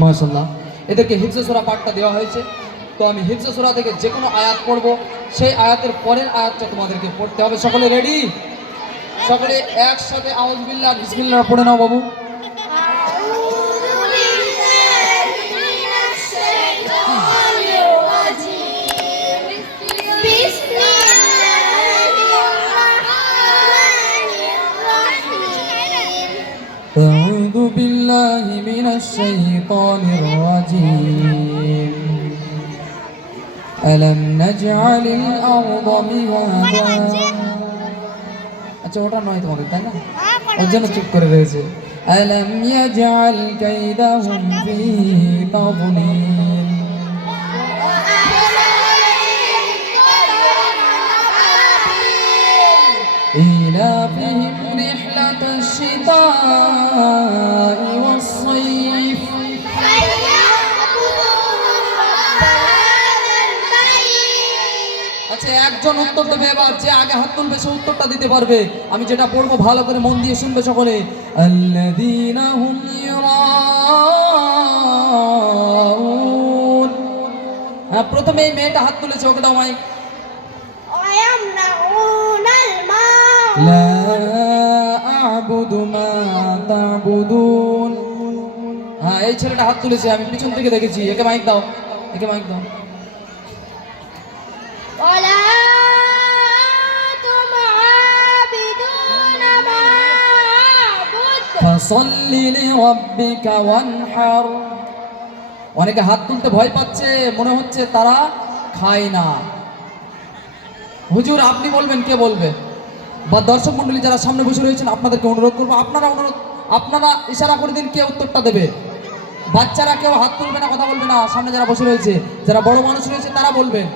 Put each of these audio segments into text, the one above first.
মাশাআল্লাহ, এদেরকে হিফজ সূরা পাঠটা দেওয়া হয়েছে। তো আমি হিফজ সূরা থেকে যে কোনো আয়াত পড়ব, সেই আয়াতের পরের আয়াতটা তোমাদেরকে পড়তে হবে। সকলে রেডি? সকলে একসাথে আউযু বিল্লাহ বিসমিল্লাহ পড়ে নাও বাবু। أعوذ بالله من الشيطان الرجيم ألم نجعل الأرض مهادا। আচ্ছা ওটা নয় তোমাদের, তাই না? ওর জন্য চুপ করে রয়েছে। ألم يجعل كيدهم في تضليل إيلافهم رحلة الشتاء والصيف আচ্ছা একজন উত্তর দেবে, এবার যে আগে হাত তুলবে সে উত্তরটা দিতে পারবে। আমি যেটা পড়বো ভালো করে মন দিয়ে শুনবে সকলে। আল্লাযীনা হুম ইউরাউন। হ্যাঁ, প্রথমে এই মেয়েটা হাত তুলেছে, ওকে দাও মাইক। লা আ'বুদু মা তা'বুদুন। হ্যাঁ, এই ছেলেটা হাত তুলেছে, আমি পিছন থেকে দেখেছি। একে মাইক দাও, একে মাইক দাও। ওয়ালা তুম আবিদুন মা আ'বুদ ফাসাল্লি লিরাব্বিকা ওয়ানহার। অনেকে হাত তুলতে ভয় পাচ্ছে, মনে হচ্ছে তারা খায় না। হুজুর আপনি বলবেন, কে বলবে? বা দর্শক মণ্ডলী যারা সামনে বসে রয়েছেন আপনাদেরকে অনুরোধ করবো, আপনারা ইশারা করে দিন কে উত্তরটা দেবে। বাচ্চারা কেউ হাত তুলবে না, কথা বলবে না। সামনে যারা বসে রয়েছে, যারা বড় মানুষ রয়েছে তারা বলবেন।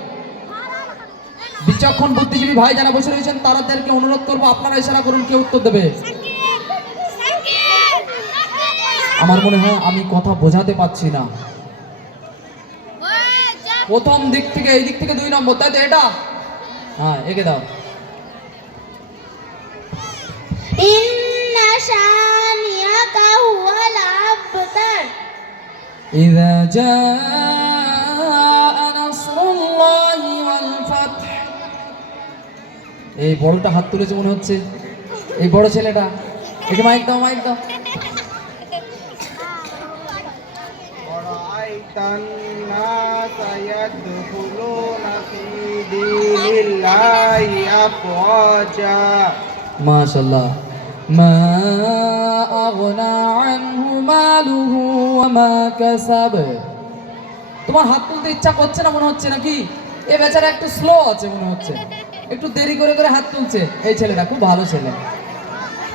বিচক্ষণ বুদ্ধিজীবী ভাই যারা বসে রয়েছেন তাদেরকে অনুরোধ করবো আপনারা ইশারা করুন কে উত্তর দেবে। আমার মনে হয় আমি কথা বোঝাতে পারছি না। প্রথম দিক থেকে, এই দিক থেকে 2 নম্বর, তাই তো? এটা হ্যাঁ, একে দাও। ইন্না শানিয়াকা হুয়াল আবতার। ইযা জাআ নাসরুল্লাহি ওয়াল ফাতহ। এই বড়টা হাত তুলেছে মনে হচ্ছে, এই বড় ছেলেটা। একে মাইক দাও, মাইক দাও। রাআইতান নাসা ইয়াদখুলুনা ফি দীনিল্লাহি আফওয়াজা। মাশাআল্লাহ। মা আগনা আনহু মালুহু ওয়া মা কাসাব। তোমার হাত তুলতে ইচ্ছা করছে না মনে হচ্ছে নাকি? এই বেচারা একটু স্লো আছে মনে হচ্ছে, একটু দেরি করে করে হাত তুলছে। এই ছেলেটা খুব ভালো ছেলে,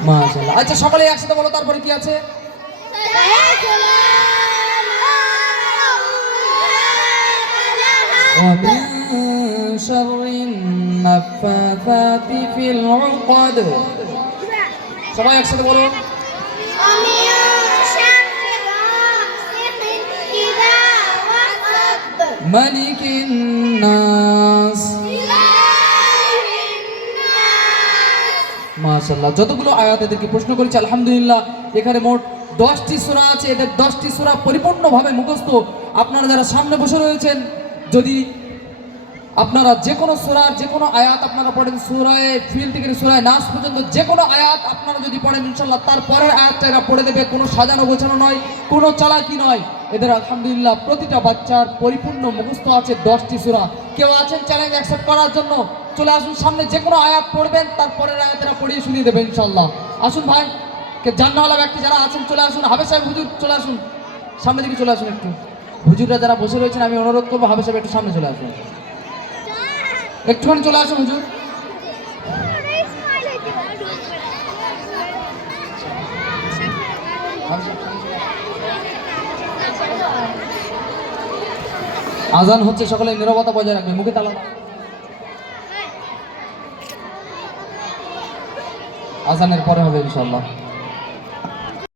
মাশাআল্লাহ। আচ্ছা সকলে একসাথে বলো তারপরে কি আছে। ওয়া মিন শাররিন নাফাসাতি ফিল উকদ। সবাই একসাথে বলো। মালিকিন নাস। মাশাআল্লাহ, যতগুলো আয়াত এদেরকে প্রশ্ন করেছি আলহামদুলিল্লাহ। এখানে মোট 10টি সূরা আছে, এদের 10টি সূরা পরিপূর্ণভাবে মুখস্থ। আপনারা যারা সামনে বসে রয়েছেন, যদি আপনারা যে কোনো সূরার যে কোনো আয়াত আপনারা পড়েন, সূরায়ে ফিল থেকে সূরায়ে নাস পর্যন্ত যে কোনো আয়াত আপনারা যদি পড়েন ইনশাআল্লাহ তার পরের আয়াতটা এরা পড়ে দেবে। কোনো সাজানো গোছানো নয়, কোনো চালাকি নয়। এদের আলহামদুলিল্লাহ প্রতিটা বাচ্চার পরিপূর্ণ মুখস্থ আছে 10টি সূরা। কেউ আছেন চ্যালেঞ্জ অ্যাকসেপ্ট করার জন্য? চলে আসুন সামনে, যে কোনো আয়াত পড়বেন তার পরের আয়াত এরা পড়িয়ে শুনিয়ে দেবে ইনশাআল্লাহ। আসুন ভাই, কে জান্নাওয়ালা ব্যক্তি যারা আছেন চলে আসুন। হাফেজ সাহেব, হুজুর চলে আসুন, সামনে দিকে চলে আসুন একটু। হুজুররা যারা বসে রয়েছেন আমি অনুরোধ করবো হাফেজ সাহেব একটু সামনে চলে আসুন, একটুখানি চলে আসুন হুজুর। আজান হচ্ছে, সকলে নীরবতা বজায় রাখবে, মুখে তালা। আজানের পরে হবে ইনশাআল্লাহ।